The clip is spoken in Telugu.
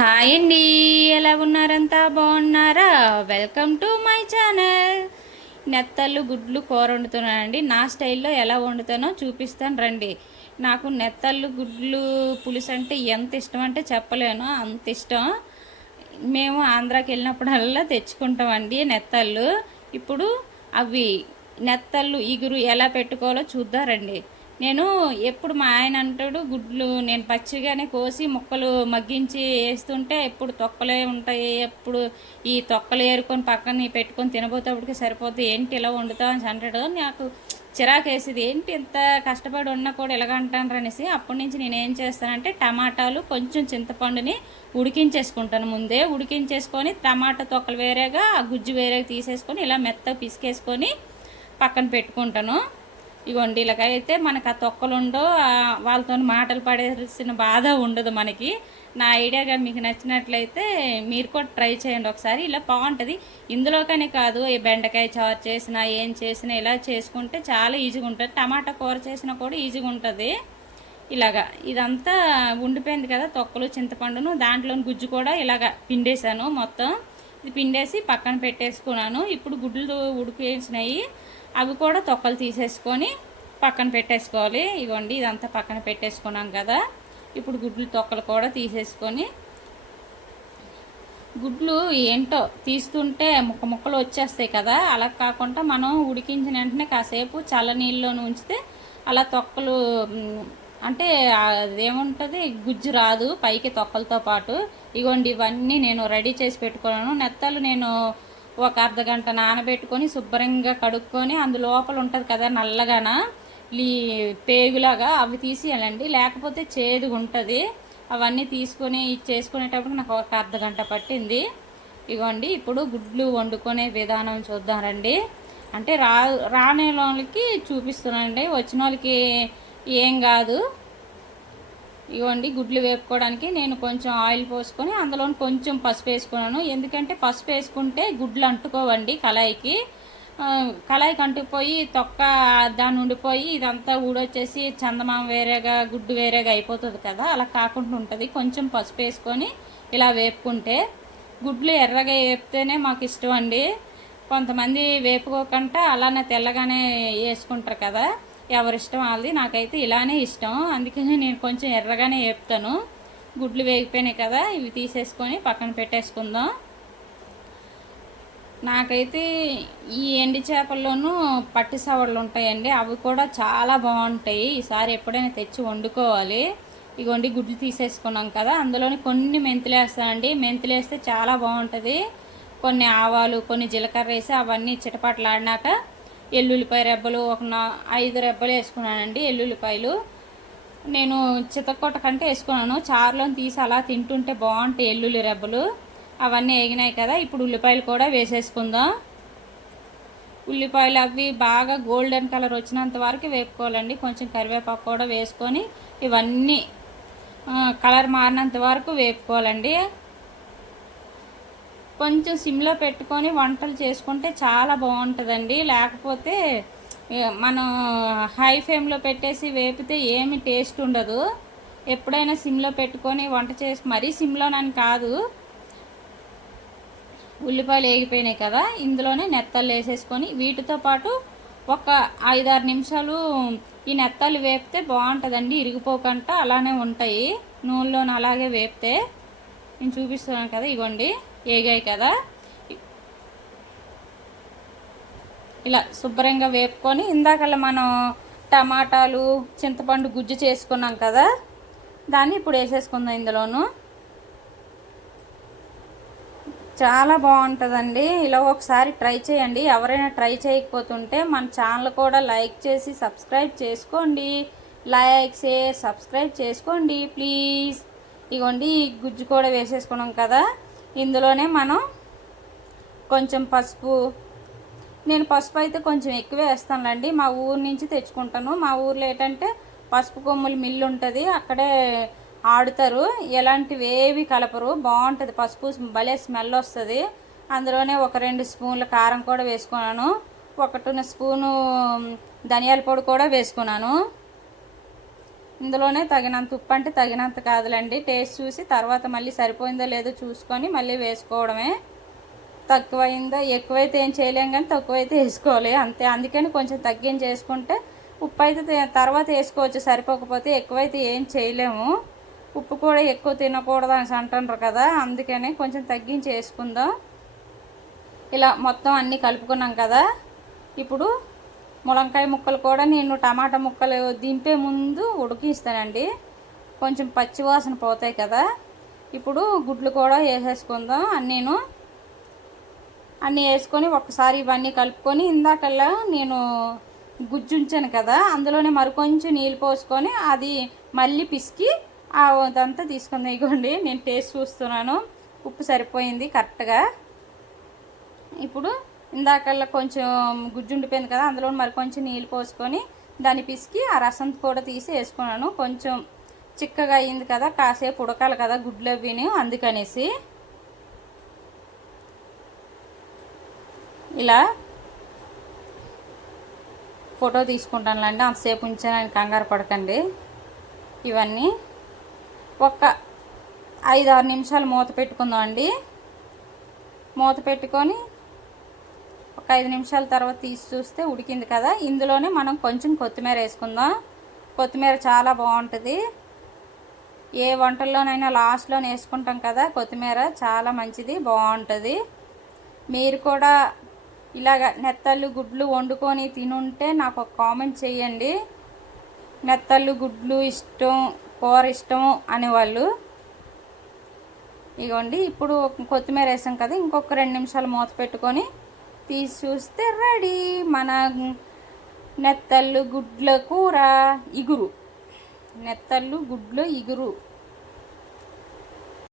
హాయ్ అండి ఎలా ఉన్నారంతా? బాగున్నారా? వెల్కమ్ టు మై ఛానల్ నెత్తళ్ళు గుడ్లు కూర వండుతున్నానండి. నా స్టైల్లో ఎలా వండుతానో చూపిస్తాను రండి. నాకు నెత్తళ్ళు గుడ్లు పులుసు అంటే ఎంత ఇష్టం అంటే చెప్పలేను. అంత ఇష్టం. మేము ఆంధ్రాకి వెళ్ళినప్పుడల్లా తెచ్చుకుంటామండి నెత్తళ్ళు. ఇప్పుడు అవి నెత్తళ్ళు ఇగురు ఎలా పెట్టుకోవాలో చూద్దారండి నేను ఎప్పుడు మా ఆయన అంటాడు గుడ్లు నేను పచ్చిగానే కోసి ముక్కలు మగ్గించి వేస్తుంటే ఎప్పుడు తొక్కలే ఉంటాయి. ఎప్పుడు ఈ తొక్కలు ఏరుకొని పక్కన పెట్టుకొని తినబోతేప్పటికి సరిపోతే ఏంటి ఇలా వండుతావు? అని అంటాడు. నాకు చిరాకేసేది ఏంటి ఇంత కష్టపడి ఉన్నా కూడా ఎలాగంటాను అనేసి అప్పటి నుంచి నేను ఏం చేస్తానంటే టమాటాలు కొంచెం చింతపండుని ఉడికించేసుకుంటాను. ముందే ఉడికించేసుకొని టమాటా తొక్కలు వేరేగా ఆ గుజ్జు వేరేగా తీసేసుకొని ఇలా మెత్తగా పిసికేసుకొని పక్కన పెట్టుకుంటాను. ఇగోండి ఇలాగైతే మనకు ఆ తొక్కలుండో వాళ్ళతో మాటలు పడేసిన బాధ ఉండదు మనకి. నా ఐడియాగా మీకు నచ్చినట్లయితే మీరు కూడా ట్రై చేయండి ఒకసారి. ఇలా బాగుంటుంది. ఇందులోకనే కాదు ఈ బెండకాయ చారు చేసినా ఏం చేసినా ఇలా చేసుకుంటే చాలా ఈజీగా ఉంటుంది. టమాటా కూర చేసినా కూడా ఈజీగా ఉంటుంది. ఇలాగా ఇదంతా ఉండిపోయింది కదా తొక్కలు చింతపండును. దాంట్లోని గుజ్జు కూడా ఇలాగ పిండేశాను మొత్తం. ఇది పిండేసి పక్కన పెట్టేసుకున్నాను. ఇప్పుడు గుడ్లు ఉడికేసినాయి. అవి కూడా తొక్కలు తీసేసుకొని పక్కన పెట్టేసుకోవాలి. ఇవ్వండి ఇదంతా పక్కన పెట్టేసుకున్నాం కదా. ఇప్పుడు గుడ్లు తొక్కలు కూడా తీసేసుకొని గుడ్లు ఏంటో తీస్తుంటే ముక్క ముక్కలు వచ్చేస్తాయి కదా. అలా కాకుండా మనం ఉడికించిన వెంటనే కాసేపు చల్ల నీళ్ళలో ఉంచితే అలా తొక్కలు అంటే అదేముంటుంది? గుజ్జు రాదు పైకి తొక్కలతో పాటు. ఇగోండి ఇవన్నీ నేను రెడీ చేసి పెట్టుకున్నాను. నెత్తలు నేను ఒక అర్ధ గంట నానబెట్టుకొని శుభ్రంగా కడుక్కొని అందులోపల ఉంటుంది కదా నల్లగాన ఈ పేగులాగా అవి తీసేయాలండి. లేకపోతే చేదుగా ఉంటుంది. అవన్నీ తీసుకొని చేసుకునేటప్పుడు నాకు ఒక అర్ధ గంట పట్టింది. ఇగోండి ఇప్పుడు గుడ్లు వండుకునే విధానం చూద్దామండి అంటే రా రాని వాళ్ళకి చూపిస్తున్నానండి. వచ్చిన వాళ్ళకి ఏం కాదు. ఇవ్వండి గుడ్లు వేపుకోవడానికి నేను కొంచెం ఆయిల్ పోసుకొని అందులో కొంచెం పసుపు వేసుకున్నాను. ఎందుకంటే పసుపు వేసుకుంటే గుడ్లు అంటుకోవండి కళాయికి. కళాయికి అంటుకుపోయి తొక్క దాని ఉండిపోయి ఇదంతా ఊడొచ్చేసి చందమామ వేరేగా గుడ్డు వేరేగా అయిపోతుంది కదా అలా కాకుండా ఉంటుంది. కొంచెం పసుపు వేసుకొని ఇలా వేపుకుంటే గుడ్లు ఎర్రగా వేపితేనే మాకు ఇష్టం అండి. కొంతమంది వేపుకోకుండా అలానే తెల్లగానే వేసుకుంటారు కదా. ఎవరిష్టం వాళ్ళది. నాకైతే ఇలానే ఇష్టం. అందుకని నేను కొంచెం ఎర్రగానే వేపుతాను. గుడ్లు వేగిపోయినాయి కదా ఇవి తీసేసుకొని పక్కన పెట్టేసుకుందాం. నాకైతే ఈ ఎండి చేపల్లోనూ పట్టి సవడలు ఉంటాయండి. అవి కూడా చాలా బాగుంటాయి. ఈసారి ఎప్పుడైనా తెచ్చి వండుకోవాలి. ఇగోండి గుడ్లు తీసేసుకున్నాం కదా. అందులోని కొన్ని మెంతులు వేస్తానండి. మెంతులు వేస్తే చాలా బాగుంటుంది. కొన్ని ఆవాలు కొన్ని జీలకర్ర వేసి అవన్నీ చిటపట్లాడినాక ఎల్లుల్లిపాయ రెబ్బలు ఒక నా ఐదు రెబ్బలు వేసుకున్నానండి ఎల్లుల్లిపాయలు. నేను చితకొట్ట కంటే వేసుకున్నాను. చారులో తీసి అలా తింటుంటే బాగుంటాయి ఎల్లుల్లి రెబ్బలు. అవన్నీ వేగినాయి కదా ఇప్పుడు ఉల్లిపాయలు కూడా వేసేసుకుందాం. ఉల్లిపాయలు అవి బాగా గోల్డెన్ కలర్ వచ్చినంత వరకు వేపుకోవాలండి. కొంచెం కరివేపాకు కూడా వేసుకొని ఇవన్నీ కలర్ మారినంత వరకు వేపుకోవాలండి. కొంచెం సిమ్లో పెట్టుకొని వంటలు చేసుకుంటే చాలా బాగుంటుందండి. లేకపోతే మనం హై ఫ్లేమ్లో పెట్టేసి వేపితే ఏమి టేస్ట్ ఉండదు. ఎప్పుడైనా సిమ్లో పెట్టుకొని వంట చేసి మరీ సిమ్లోనని కాదు. ఉల్లిపాయలు వేగిపోయినాయి కదా ఇందులోనే నెత్తలు వేసేసుకొని వీటితో పాటు ఒక ఐదారు నిమిషాలు ఈ నెత్తలు వేపితే బాగుంటుందండి. ఇరిగిపోకుండా అలానే ఉంటాయి. నూనెలోనే అలాగే వేపితే. నేను చూపిస్తున్నాను కదా ఇగోండి. ఏగాయి కదా? ఇలా శుభ్రంగా వేపుకొని ఇందాకలా మనం టమాటాలు చింతపండు గుజ్జు చేసుకున్నాం కదా? దాన్ని ఇప్పుడు వేసేసుకుందాం ఇందులోను. చాలా బాగుంటుందండి. ఇలా ఒకసారి ట్రై చేయండి. ఎవరైనా ట్రై చేయకపోతుంటే మన ఛానల్ కూడా లైక్ చేసి సబ్స్క్రైబ్ చేసుకోండి. లైక్ షేర్ సబ్స్క్రైబ్ చేసుకోండి ప్లీజ్. ఇగోండి ఈ గుజ్జు కూడా వేసేసుకున్నాం కదా? ఇందులోనే మనం కొంచెం పసుపు నేను పసుపు అయితే కొంచెం ఎక్కువ వేస్తానులేండి. మా ఊరు నుంచి తెచ్చుకుంటాను. మా ఊర్లో ఏంటంటే పసుపు కొమ్ములు మిల్లు ఉంటుంది అక్కడే ఆడుతారు. ఎలాంటివి ఏవి కలపరు బాగుంటుంది. పసుపు భలే స్మెల్ వస్తుంది. అందులోనే ఒక రెండు స్పూన్ల కారం కూడా వేసుకున్నాను. ఒకటిన్న స్పూను ధనియాల పొడి కూడా వేసుకున్నాను. ఇందులోనే తగినంత ఉప్పు అంటే తగినంత కాదులేండి. టేస్ట్ చూసి తర్వాత మళ్ళీ సరిపోయిందో లేదో చూసుకొని మళ్ళీ వేసుకోవడమే. తక్కువైందో ఎక్కువైతే ఏం చేయలేం కానీ తక్కువైతే వేసుకోవాలి. అంతే అందుకని కొంచెం తగ్గించి చేసుకుంటే ఉప్పు అయితే తర్వాత వేసుకోవచ్చు సరిపోకపోతే ఎక్కువైతే ఏం చేయలేము. ఉప్పు కూడా ఎక్కువ తినకూడదు అని అంటున్నారు కదా అందుకని కొంచెం తగ్గించి వేసుకుందాం. ఇలా మొత్తం అన్నీ కలుపుకున్నాం కదా ఇప్పుడు ములంకాయ ముక్కలు కూడా నేను టమాటా ముక్కలు దింపే ముందు ఉడికిస్తానండి. కొంచెం పచ్చి వాసన పోతాయి కదా. ఇప్పుడు గుడ్లు కూడా వేసేసుకుందాం. అన్నీను అన్నీ వేసుకొని ఒకసారి ఇవన్నీ కలుపుకొని ఇందాకల్లా నేను గుజ్జు ఉంచాను కదా అందులోనే మరికొంచెం నీళ్ళు పోసుకొని అది మళ్ళీ పిసికి అదంతా తీసుకుందాం. ఇగోండి నేను టేస్ట్ చూస్తున్నాను. ఉప్పు సరిపోయింది కరెక్ట్గా. ఇప్పుడు ఇందాకల్లా కొంచెం గుజ్జు ఉండిపోయింది కదా అందులో మరి కొంచెం నీళ్ళు పోసుకొని దాన్ని పిసికి ఆ రసం కూడా తీసి వేసుకున్నాను. కొంచెం చిక్కగా అయ్యింది కదా కాసేపు ఉడకాలి కదా గుడ్లు అవిని అందుకనేసి ఇలా ఫోటో తీసుకుంటానులేండి. అంతసేపు ఉంచానని కంగారు పడకండి. ఇవన్నీ ఒక ఐదు ఆరు నిమిషాలు మూత పెట్టుకుందాం అండి మూత పెట్టుకొని ఒక ఐదు నిమిషాల తర్వాత తీసి చూస్తే ఉడికింది కదా. ఇందులోనే మనం కొంచెం కొత్తిమీర వేసుకుందాం. కొత్తిమీర చాలా బాగుంటుంది. ఏ వంటల్లోనైనా లాస్ట్లో వేసుకుంటాం కదా కొత్తిమీర. చాలా మంచిది బాగుంటుంది. మీరు కూడా ఇలాగ నెత్తళ్ళు గుడ్లు వండుకొని తినుంటే నాకు ఒక కామెంట్ చేయండి. నెత్తళ్ళు గుడ్లు ఇష్టం కూర ఇష్టం అనేవాళ్ళు. ఇగోండి ఇప్పుడు కొత్తిమీర వేసాం కదా ఇంకొక రెండు నిమిషాలు మూత పెట్టుకొని తీసి చూస్తే రెడీ. మన నెత్తళ్ళు గుడ్ల కూర ఇగురు. నెత్తళ్ళు గుడ్లు ఇగురు.